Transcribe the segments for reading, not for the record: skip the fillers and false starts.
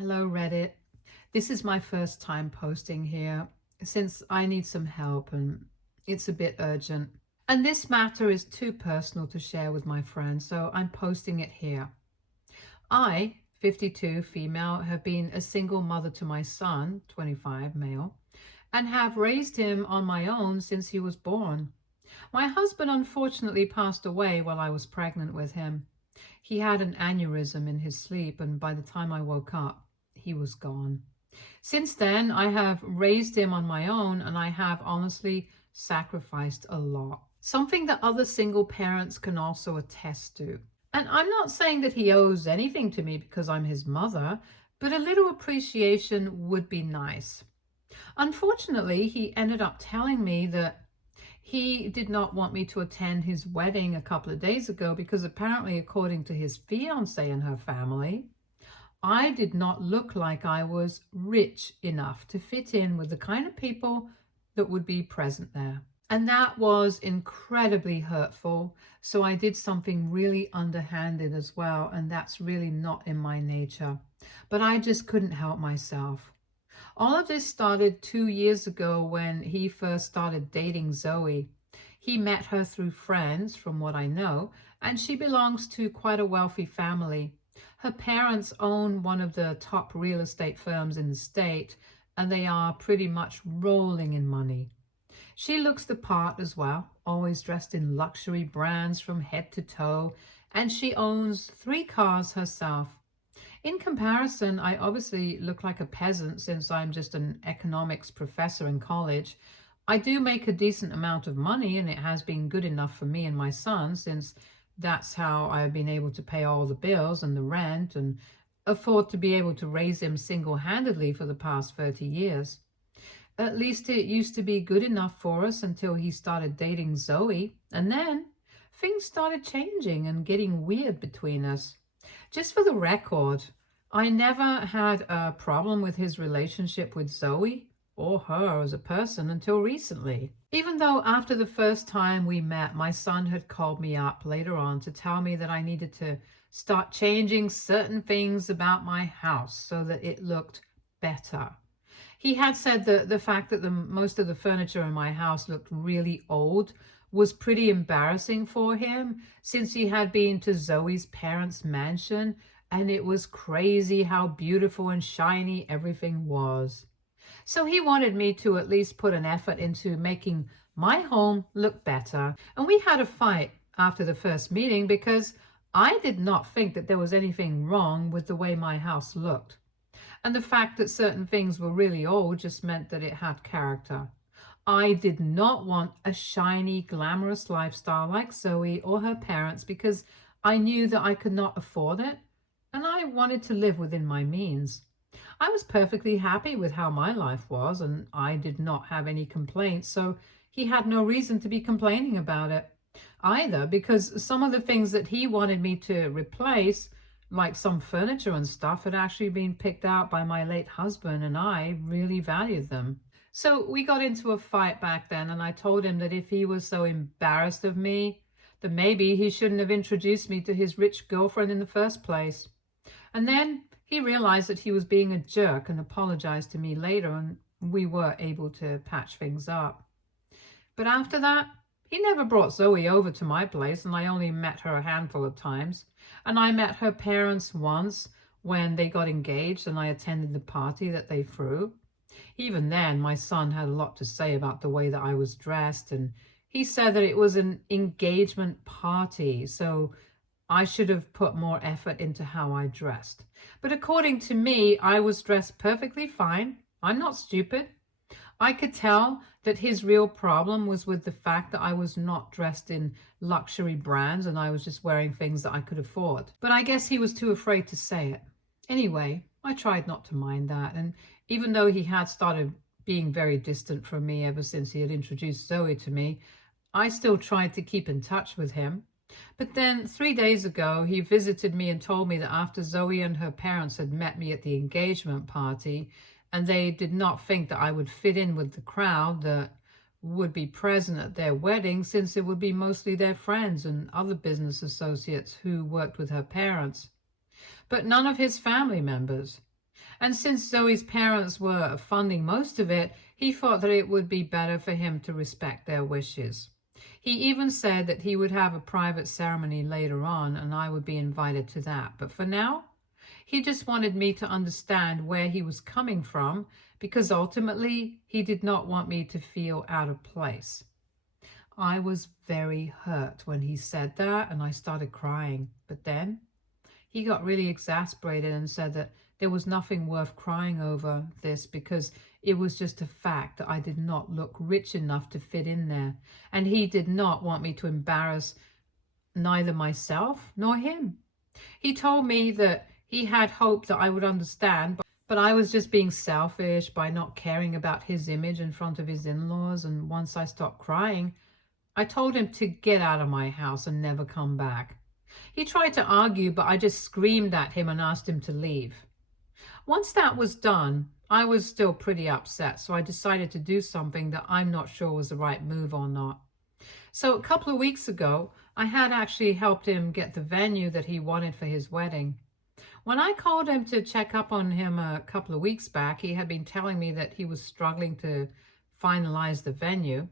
Hello, Reddit. This is my first time posting here since I need some help and it's a bit urgent. And this matter is too personal to share with my friends, so I'm posting it here. I, 52, female, have been a single mother to my son, 25, male, and have raised him on my own since he was born. My husband unfortunately passed away while I was pregnant with him. He had an aneurysm in his sleep, and by the time I woke up, he was gone. Since then, I have raised him on my own, and I have honestly sacrificed a lot. Something that other single parents can also attest to. And I'm not saying that he owes anything to me because I'm his mother, but a little appreciation would be nice. Unfortunately, he ended up telling me that he did not want me to attend his wedding a couple of days ago because apparently, according to his fiancé and her family, I did not look like I was rich enough to fit in with the kind of people that would be present there. And that was incredibly hurtful. So I did something really underhanded as well. And that's really not in my nature. But I just couldn't help myself. All of this started 2 years ago when he first started dating Zoe. He met her through friends, from what I know, and she belongs to quite a wealthy family. Her parents own one of the top real estate firms in the state, and they are pretty much rolling in money. She looks the part as well, always dressed in luxury brands from head to toe, and she owns 3 cars herself. In comparison, I obviously look like a peasant since I'm just an economics professor in college. I do make a decent amount of money, and it has been good enough for me and my son since that's how I've been able to pay all the bills and the rent and afford to be able to raise him single-handedly for the past 30 years. At least it used to be good enough for us until he started dating Zoe, and then things started changing and getting weird between us. Just for the record, I never had a problem with his relationship with Zoe or her as a person until recently. Even though after the first time we met, my son had called me up later on to tell me that I needed to start changing certain things about my house so that it looked better. He had said that the fact that most of the furniture in my house looked really old was pretty embarrassing for him since he had been to Zoe's parents' mansion and it was crazy how beautiful and shiny everything was. So he wanted me to at least put an effort into making my home look better. And we had a fight after the first meeting because I did not think that there was anything wrong with the way my house looked. And the fact that certain things were really old just meant that it had character. I did not want a shiny, glamorous lifestyle like Zoe or her parents because I knew that I could not afford it, and I wanted to live within my means. I was perfectly happy with how my life was, and I did not have any complaints, so he had no reason to be complaining about it either, because some of the things that he wanted me to replace, like some furniture and stuff, had actually been picked out by my late husband, and I really valued them. So we got into a fight back then, and I told him that if he was so embarrassed of me, then maybe he shouldn't have introduced me to his rich girlfriend in the first place. And then he realized that he was being a jerk and apologized to me later, and we were able to patch things up. But after that, he never brought Zoe over to my place, and I only met her a handful of times. And I met her parents once when they got engaged, and I attended the party that they threw. Even then, my son had a lot to say about the way that I was dressed, and he said that it was an engagement party, so I should have put more effort into how I dressed. But according to me, I was dressed perfectly fine. I'm not stupid. I could tell that his real problem was with the fact that I was not dressed in luxury brands and I was just wearing things that I could afford. But I guess he was too afraid to say it. Anyway, I tried not to mind that, and even though he had started being very distant from me ever since he had introduced Zoe to me, I still tried to keep in touch with him. But then 3 days ago, he visited me and told me that after Zoe and her parents had met me at the engagement party, and they did not think that I would fit in with the crowd that would be present at their wedding, since it would be mostly their friends and other business associates who worked with her parents, but none of his family members. And since Zoe's parents were funding most of it, he thought that it would be better for him to respect their wishes. He even said that he would have a private ceremony later on and I would be invited to that. But for now, he just wanted me to understand where he was coming from because ultimately he did not want me to feel out of place. I was very hurt when he said that and I started crying. But then he got really exasperated and said that there was nothing worth crying over this because it was just a fact that I did not look rich enough to fit in there. And he did not want me to embarrass neither myself nor him. He told me that he had hoped that I would understand, but I was just being selfish by not caring about his image in front of his in-laws. And once I stopped crying, I told him to get out of my house and never come back. He tried to argue, but I just screamed at him and asked him to leave. Once that was done, I was still pretty upset, so I decided to do something that I'm not sure was the right move or not. So a couple of weeks ago, I had actually helped him get the venue that he wanted for his wedding. When I called him to check up on him a couple of weeks back, he had been telling me that he was struggling to finalize the venue.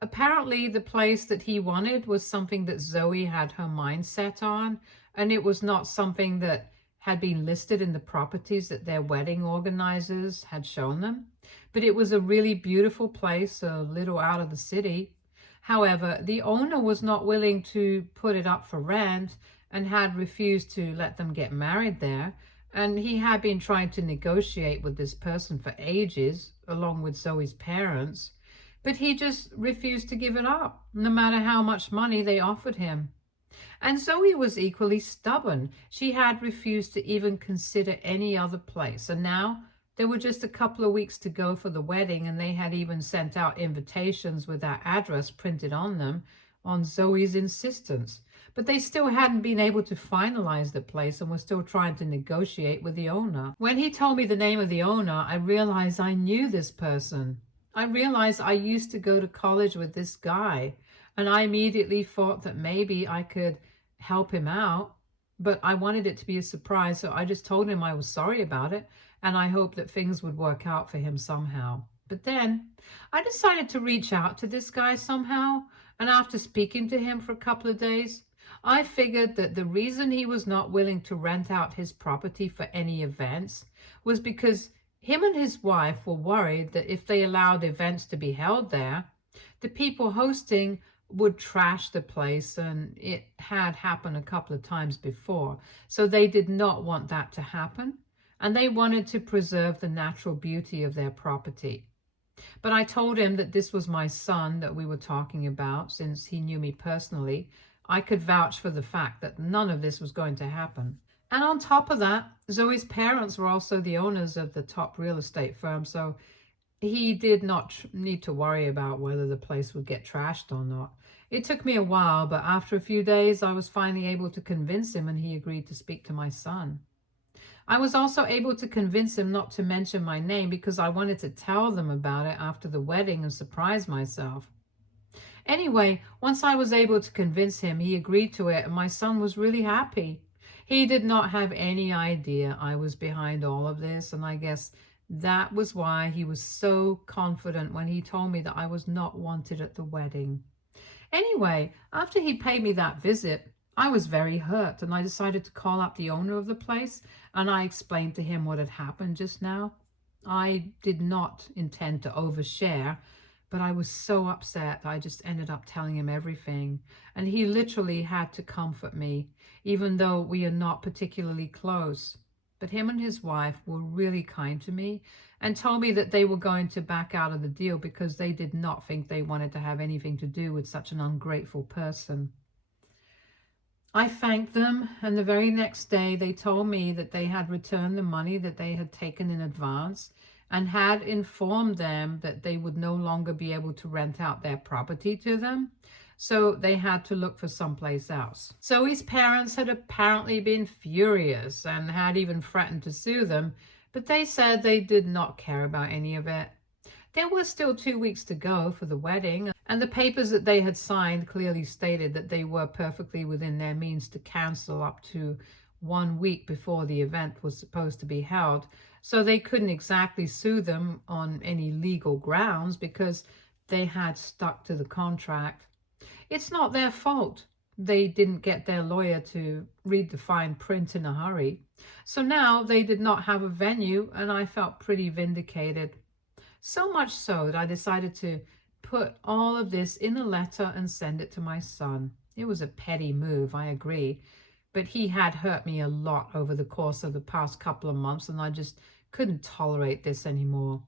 Apparently, the place that he wanted was something that Zoe had her mind set on, and it was not something that had been listed in the properties that their wedding organizers had shown them. But it was a really beautiful place, a little out of the city. However, the owner was not willing to put it up for rent and had refused to let them get married there. And he had been trying to negotiate with this person for ages, along with Zoe's parents. But he just refused to give it up, no matter how much money they offered him. And Zoe was equally stubborn. She had refused to even consider any other place. And now there were just a couple of weeks to go for the wedding, and they had even sent out invitations with that address printed on them on Zoe's insistence. But they still hadn't been able to finalize the place and were still trying to negotiate with the owner. When he told me the name of the owner, I realized I knew this person. I realized I used to go to college with this guy, and I immediately thought that maybe I could help him out, but I wanted it to be a surprise, so I just told him I was sorry about it, and I hoped that things would work out for him somehow. But then I decided to reach out to this guy somehow, and after speaking to him for a couple of days, I figured that the reason he was not willing to rent out his property for any events was because him and his wife were worried that if they allowed events to be held there, the people hosting would trash the place, and it had happened a couple of times before. So they did not want that to happen, and they wanted to preserve the natural beauty of their property. But I told him that this was my son that we were talking about. Since he knew me personally, I could vouch for the fact that none of this was going to happen. And on top of that, Zoe's parents were also the owners of the top real estate firm, so he did not need to worry about whether the place would get trashed or not. It took me a while, but after a few days, I was finally able to convince him, and he agreed to speak to my son. I was also able to convince him not to mention my name because I wanted to tell them about it after the wedding and surprise myself. Anyway, once I was able to convince him, he agreed to it, and my son was really happy. He did not have any idea I was behind all of this, and I guess that was why he was so confident when he told me that I was not wanted at the wedding. Anyway, after he paid me that visit, I was very hurt, and I decided to call up the owner of the place, and I explained to him what had happened just now. I did not intend to overshare, but I was so upset I just ended up telling him everything, and he literally had to comfort me, even though we are not particularly close. But him and his wife were really kind to me and told me that they were going to back out of the deal because they did not think they wanted to have anything to do with such an ungrateful person. I thanked them, and the very next day they told me that they had returned the money that they had taken in advance and had informed them that they would no longer be able to rent out their property to them, so they had to look for someplace else. Zoe's parents had apparently been furious and had even threatened to sue them, but they said they did not care about any of it. There were still 2 weeks to go for the wedding, and the papers that they had signed clearly stated that they were perfectly within their means to cancel up to 1 week before the event was supposed to be held. So they couldn't exactly sue them on any legal grounds because they had stuck to the contract. It's not their fault. They didn't get their lawyer to read the fine print in a hurry. So now they did not have a venue, and I felt pretty vindicated. So much so that I decided to put all of this in a letter and send it to my son. It was a petty move, I agree, but he had hurt me a lot over the course of the past couple of months, and I just couldn't tolerate this anymore.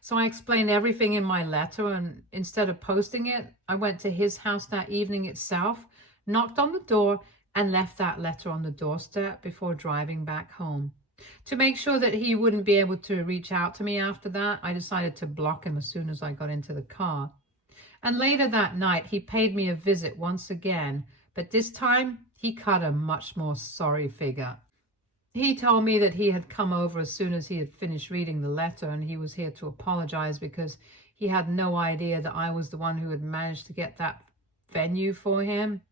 So I explained everything in my letter, and instead of posting it, I went to his house that evening itself, knocked on the door, and left that letter on the doorstep before driving back home. To make sure that he wouldn't be able to reach out to me after that, I decided to block him as soon as I got into the car. And later that night, he paid me a visit once again, but this time he cut a much more sorry figure. He told me that he had come over as soon as he had finished reading the letter, and he was here to apologize because he had no idea that I was the one who had managed to get that venue for him.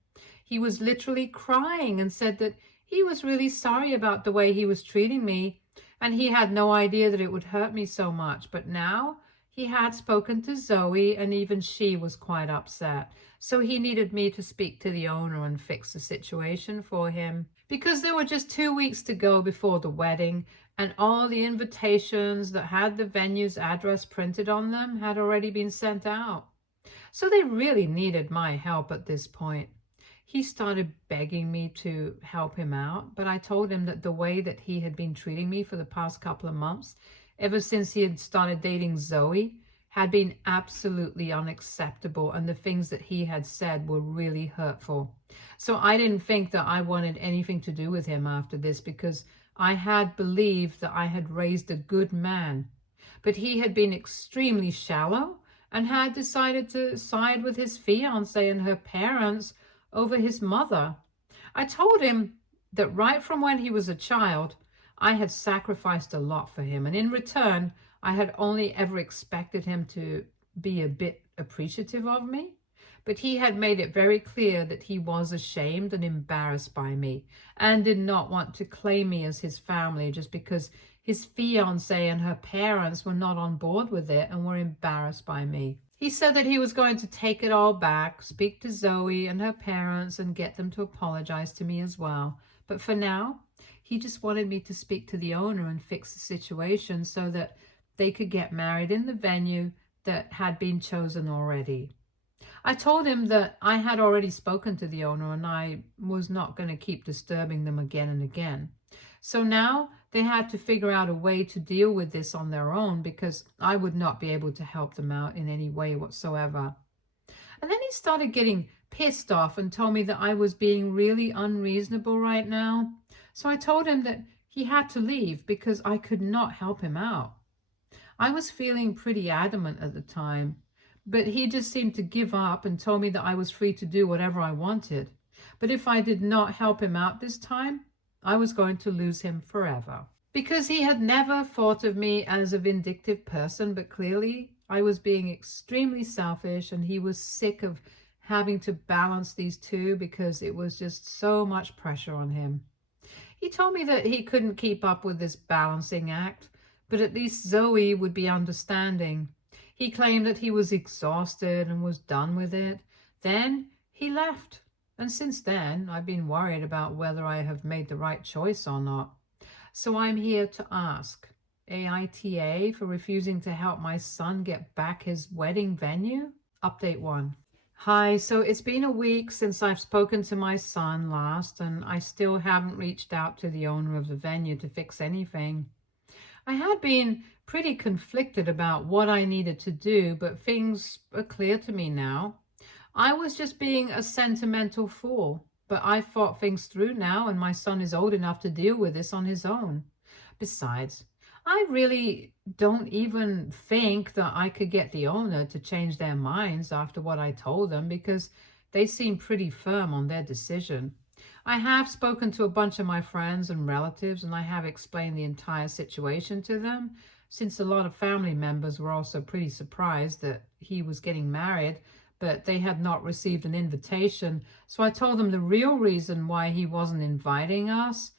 He was literally crying and said that he was really sorry about the way he was treating me, and he had no idea that it would hurt me so much. But now he had spoken to Zoe, and even she was quite upset. So he needed me to speak to the owner and fix the situation for him. Because there were just 2 weeks to go before the wedding, and all the invitations that had the venue's address printed on them had already been sent out. So they really needed my help at this point. He started begging me to help him out, but I told him that the way that he had been treating me for the past couple of months, ever since he had started dating Zoe, had been absolutely unacceptable, and the things that he had said were really hurtful. So I didn't think that I wanted anything to do with him after this, because I had believed that I had raised a good man. But he had been extremely shallow and had decided to side with his fiancée and her parents over his mother. I told him that right from when he was a child, I had sacrificed a lot for him, and in return, I had only ever expected him to be a bit appreciative of me. But he had made it very clear that he was ashamed and embarrassed by me, and did not want to claim me as his family just because his fiancée and her parents were not on board with it and were embarrassed by me. He said that he was going to take it all back, speak to Zoe and her parents, and get them to apologize to me as well. But for now, he just wanted me to speak to the owner and fix the situation so that they could get married in the venue that had been chosen already. I told him that I had already spoken to the owner and I was not going to keep disturbing them again and again. So now they had to figure out a way to deal with this on their own, because I would not be able to help them out in any way whatsoever. And then he started getting pissed off and told me that I was being really unreasonable right now. So I told him that he had to leave because I could not help him out. I was feeling pretty adamant at the time, but he just seemed to give up and told me that I was free to do whatever I wanted. But if I did not help him out this time, I was going to lose him forever. Because he had never thought of me as a vindictive person, but clearly I was being extremely selfish, and he was sick of having to balance these two because it was just so much pressure on him. He told me that he couldn't keep up with this balancing act, but at least Zoe would be understanding. He claimed that he was exhausted and was done with it. Then he left. And since then, I've been worried about whether I have made the right choice or not. So I'm here to ask AITA for refusing to help my son get back his wedding venue? Update 1. Hi, so it's been a week since I've spoken to my son last, and I still haven't reached out to the owner of the venue to fix anything. I had been pretty conflicted about what I needed to do, but things are clear to me now. I was just being a sentimental fool, but I thought things through now, and my son is old enough to deal with this on his own. Besides, I really don't even think that I could get the owner to change their minds after what I told them, because they seem pretty firm on their decision. I have spoken to a bunch of my friends and relatives, and I have explained the entire situation to them, since a lot of family members were also pretty surprised that he was getting married, but they had not received an invitation. So I told them the real reason why he wasn't inviting us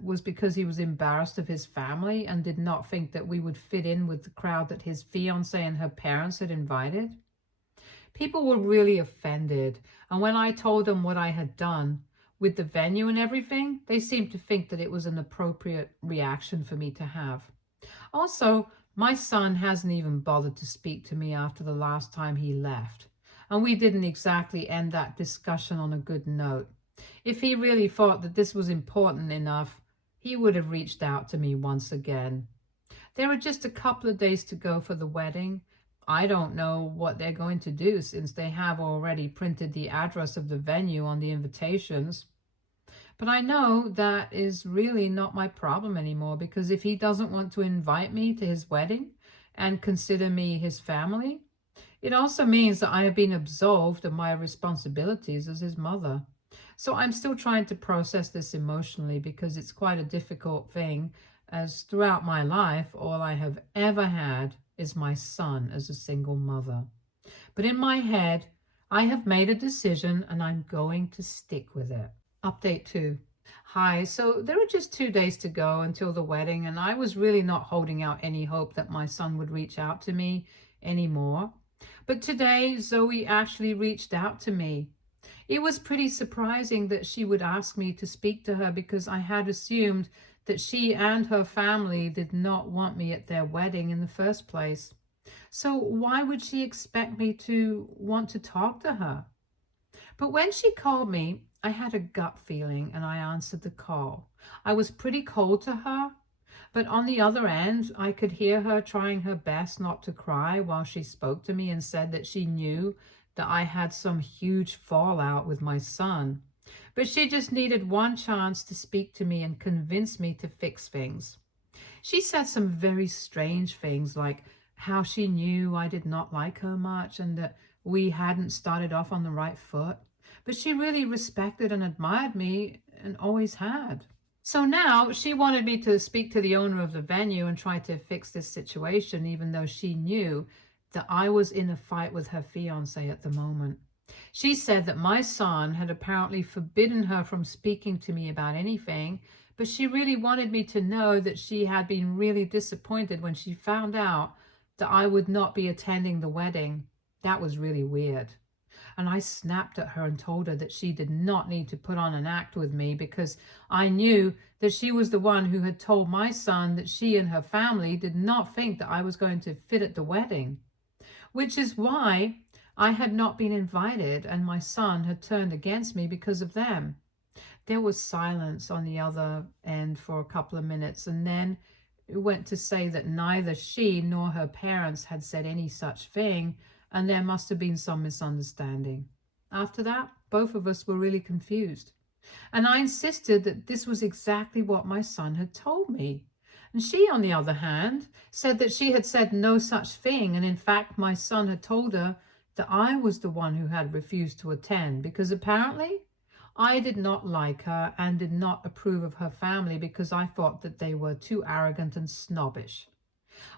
was because he was embarrassed of his family and did not think that we would fit in with the crowd that his fiancée and her parents had invited. People were really offended, and when I told them what I had done with the venue and everything, they seemed to think that it was an appropriate reaction for me to have. Also, my son hasn't even bothered to speak to me after the last time he left, and we didn't exactly end that discussion on a good note. If he really thought that this was important enough, he would have reached out to me once again. There are just a couple of days to go for the wedding. I don't know what they're going to do since they have already printed the address of the venue on the invitations. But I know that is really not my problem anymore, because if he doesn't want to invite me to his wedding and consider me his family, it also means that I have been absolved of my responsibilities as his mother. So I'm still trying to process this emotionally, because it's quite a difficult thing, as throughout my life, all I have ever had is my son as a single mother. But in my head, I have made a decision and I'm going to stick with it. Update 2. Hi, so there are just 2 days to go until the wedding, and I was really not holding out any hope that my son would reach out to me anymore. But today, Zoe actually reached out to me. It was pretty surprising that she would ask me to speak to her, because I had assumed that she and her family did not want me at their wedding in the first place. So why would she expect me to want to talk to her? But when she called me, I had a gut feeling and I answered the call. I was pretty cold to her, but on the other end, I could hear her trying her best not to cry while she spoke to me and said that she knew that I had some huge fallout with my son. But she just needed one chance to speak to me and convince me to fix things. She said some very strange things, like how she knew I did not like her much and that we hadn't started off on the right foot. But she really respected and admired me and always had. So now she wanted me to speak to the owner of the venue and try to fix this situation, even though she knew that I was in a fight with her fiancé at the moment. She said that my son had apparently forbidden her from speaking to me about anything, but she really wanted me to know that she had been really disappointed when she found out that I would not be attending the wedding. That was really weird. And I snapped at her and told her that she did not need to put on an act with me, because I knew that she was the one who had told my son that she and her family did not think that I was going to fit at the wedding, which is why I had not been invited and my son had turned against me because of them. There was silence on the other end for a couple of minutes, and then it went to say that neither she nor her parents had said any such thing, and there must have been some misunderstanding. After that, both of us were really confused. And I insisted that this was exactly what my son had told me. And she, on the other hand, said that she had said no such thing, and in fact my son had told her that I was the one who had refused to attend, because apparently I did not like her and did not approve of her family, because I thought that they were too arrogant and snobbish.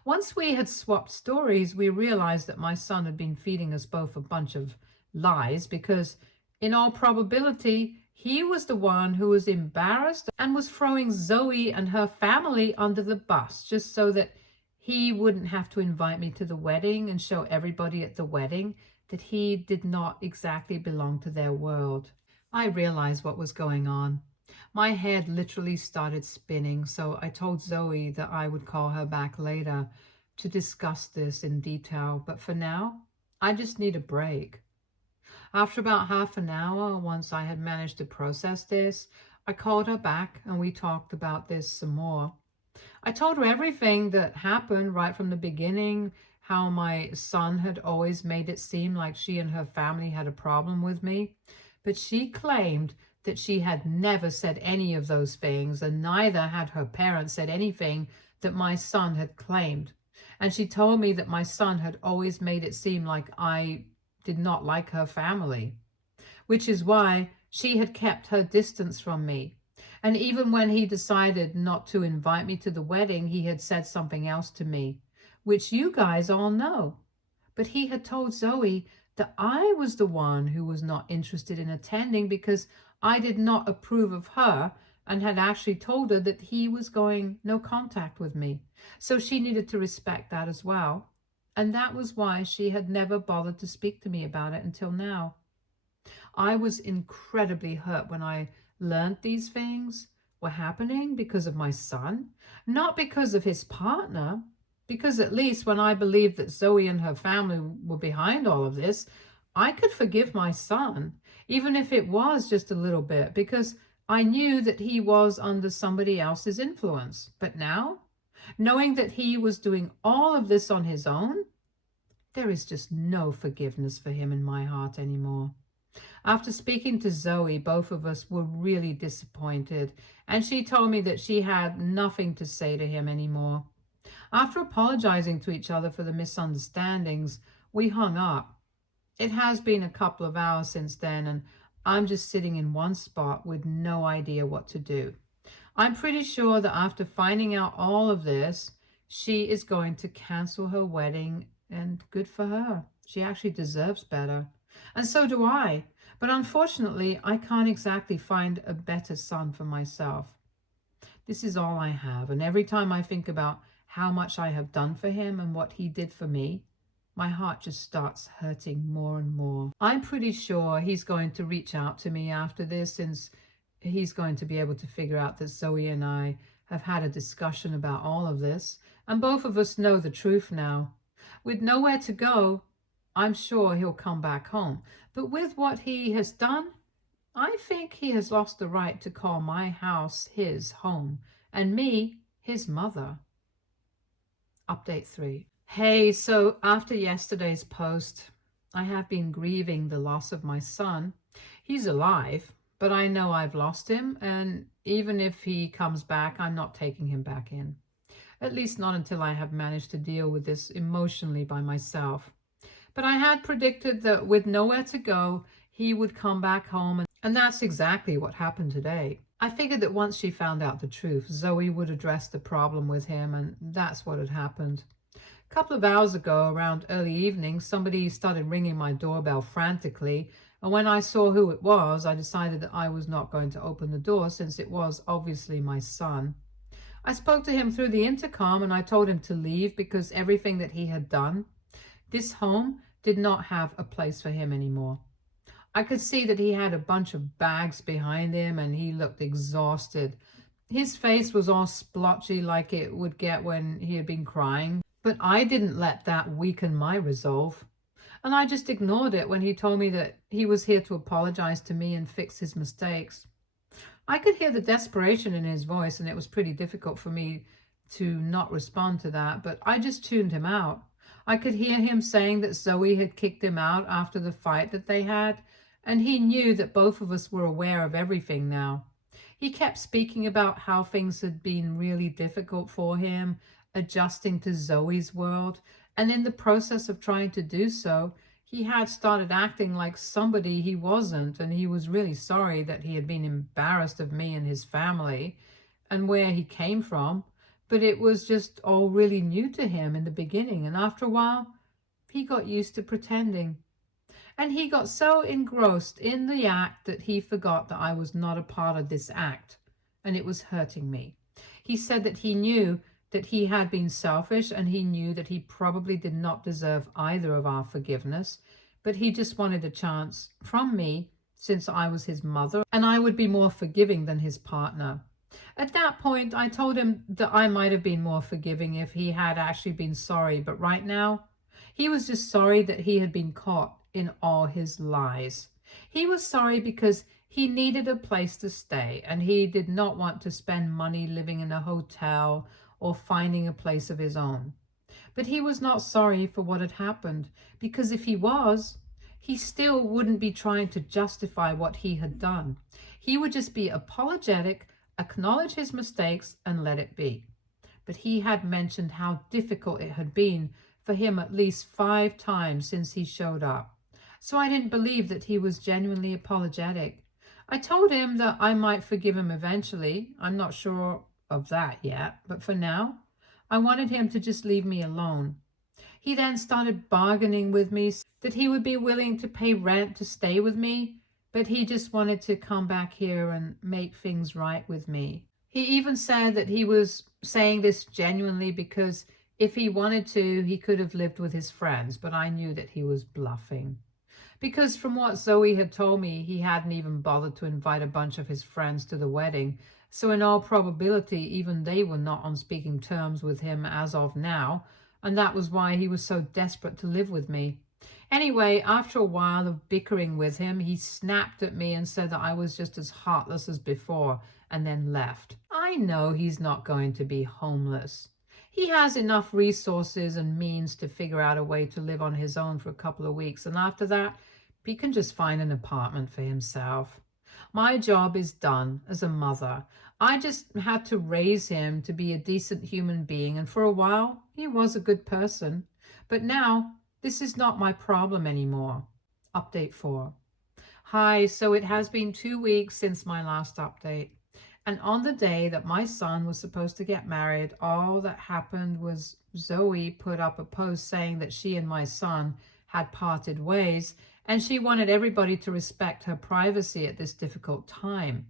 Once we had swapped stories, we realized that my son had been feeding us both a bunch of lies, because in all probability, he was the one who was embarrassed and was throwing Zoe and her family under the bus just so that he wouldn't have to invite me to the wedding and show everybody at the wedding that he did not exactly belong to their world. I realized what was going on. My head literally started spinning, so I told Zoe that I would call her back later to discuss this in detail, but for now, I just need a break. After about half an hour, once I had managed to process this, I called her back and we talked about this some more. I told her everything that happened right from the beginning, how my son had always made it seem like she and her family had a problem with me, but she claimed that she had never said any of those things, and neither had her parents said anything that my son had claimed. And she told me that my son had always made it seem like I did not like her family, which is why she had kept her distance from me. And even when he decided not to invite me to the wedding, he had said something else to me, which you guys all know. But he had told Zoe that I was the one who was not interested in attending because I did not approve of her and had actually told her that he was going no contact with me. So she needed to respect that as well. And that was why she had never bothered to speak to me about it until now. I was incredibly hurt when I learned these things were happening because of my son, not because of his partner. Because at least when I believed that Zoe and her family were behind all of this, I could forgive my son, even if it was just a little bit, because I knew that he was under somebody else's influence. But now, knowing that he was doing all of this on his own, there is just no forgiveness for him in my heart anymore. After speaking to Zoe, both of us were really disappointed, and she told me that she had nothing to say to him anymore. After apologizing to each other for the misunderstandings, we hung up. It has been a couple of hours since then, and I'm just sitting in one spot with no idea what to do. I'm pretty sure that after finding out all of this, she is going to cancel her wedding, and good for her. She actually deserves better. And so do I. But unfortunately, I can't exactly find a better son for myself. This is all I have, and every time I think about how much I have done for him and what he did for me, my heart just starts hurting more and more. I'm pretty sure he's going to reach out to me after this, since he's going to be able to figure out that Zoe and I have had a discussion about all of this, and both of us know the truth now. With nowhere to go, I'm sure he'll come back home. But with what he has done, I think he has lost the right to call my house his home and me his mother. Update 3. Hey, so after yesterday's post, I have been grieving the loss of my son. He's alive, but I know I've lost him, and even if he comes back, I'm not taking him back in. At least not until I have managed to deal with this emotionally by myself. But I had predicted that with nowhere to go, he would come back home, and that's exactly what happened today. I figured that once she found out the truth, Zoe would address the problem with him, and that's what had happened. A couple of hours ago, around early evening, somebody started ringing my doorbell frantically, and when I saw who it was, I decided that I was not going to open the door, since it was obviously my son. I spoke to him through the intercom, and I told him to leave because everything that he had done, this home did not have a place for him anymore. I could see that he had a bunch of bags behind him, and he looked exhausted. His face was all splotchy like it would get when he had been crying, but I didn't let that weaken my resolve. And I just ignored it when he told me that he was here to apologize to me and fix his mistakes. I could hear the desperation in his voice, and it was pretty difficult for me to not respond to that, but I just tuned him out. I could hear him saying that Zoe had kicked him out after the fight that they had, and he knew that both of us were aware of everything now. He kept speaking about how things had been really difficult for him, adjusting to Zoe's world, and in the process of trying to do so, he had started acting like somebody he wasn't, and he was really sorry that he had been embarrassed of me and his family and where he came from. But it was just all really new to him in the beginning, and after a while, he got used to pretending. And he got so engrossed in the act that he forgot that I was not a part of this act, and it was hurting me. He said that he knew that he had been selfish, and he knew that he probably did not deserve either of our forgiveness, but he just wanted a chance from me since I was his mother, and I would be more forgiving than his partner. At that point, I told him that I might have been more forgiving if he had actually been sorry, but right now, he was just sorry that he had been caught in all his lies. He was sorry because he needed a place to stay, and he did not want to spend money living in a hotel or finding a place of his own. But he was not sorry for what had happened, because if he was, he still wouldn't be trying to justify what he had done. He would just be apologetic, acknowledge his mistakes, and let it be. But he had mentioned how difficult it had been for him at least 5 times since he showed up. So I didn't believe that he was genuinely apologetic. I told him that I might forgive him eventually. I'm not sure of that yet, but for now, I wanted him to just leave me alone. He then started bargaining with me that he would be willing to pay rent to stay with me, but he just wanted to come back here and make things right with me. He even said that he was saying this genuinely because if he wanted to, he could have lived with his friends, but I knew that he was bluffing. Because from what Zoe had told me, he hadn't even bothered to invite a bunch of his friends to the wedding. So in all probability, even they were not on speaking terms with him as of now, and that was why he was so desperate to live with me. Anyway, after a while of bickering with him, he snapped at me and said that I was just as heartless as before, and then left. I know he's not going to be homeless. He has enough resources and means to figure out a way to live on his own for a couple of weeks, and after that, he can just find an apartment for himself. My job is done as a mother. I just had to raise him to be a decent human being, and for a while, he was a good person. But now, this is not my problem anymore. Update 4. Hi, so it has been 2 weeks since my last update. And on the day that my son was supposed to get married, all that happened was Zoe put up a post saying that she and my son had parted ways, and she wanted everybody to respect her privacy at this difficult time.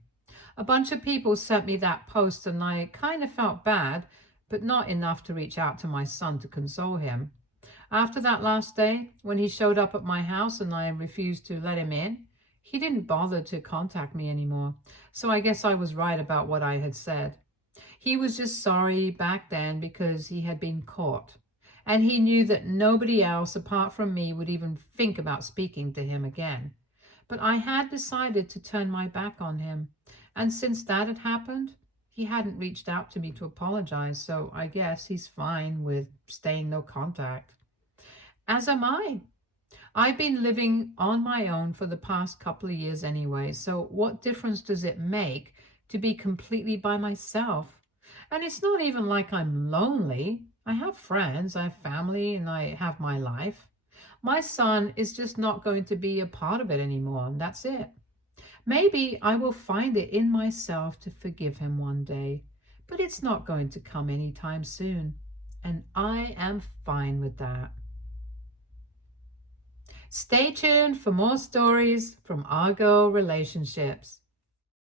A bunch of people sent me that post, and I kind of felt bad, but not enough to reach out to my son to console him. After that last day, when he showed up at my house and I refused to let him in, he didn't bother to contact me anymore. So I guess I was right about what I had said. He was just sorry back then because he had been caught. And he knew that nobody else apart from me would even think about speaking to him again. But I had decided to turn my back on him. And since that had happened, he hadn't reached out to me to apologize. So I guess he's fine with staying no contact. As am I. I've been living on my own for the past couple of years anyway, so what difference does it make to be completely by myself? And it's not even like I'm lonely. I have friends, I have family, and I have my life. My son is just not going to be a part of it anymore, and that's it. Maybe I will find it in myself to forgive him one day, but it's not going to come anytime soon, and I am fine with that. Stay tuned for more stories from Argo Relationships.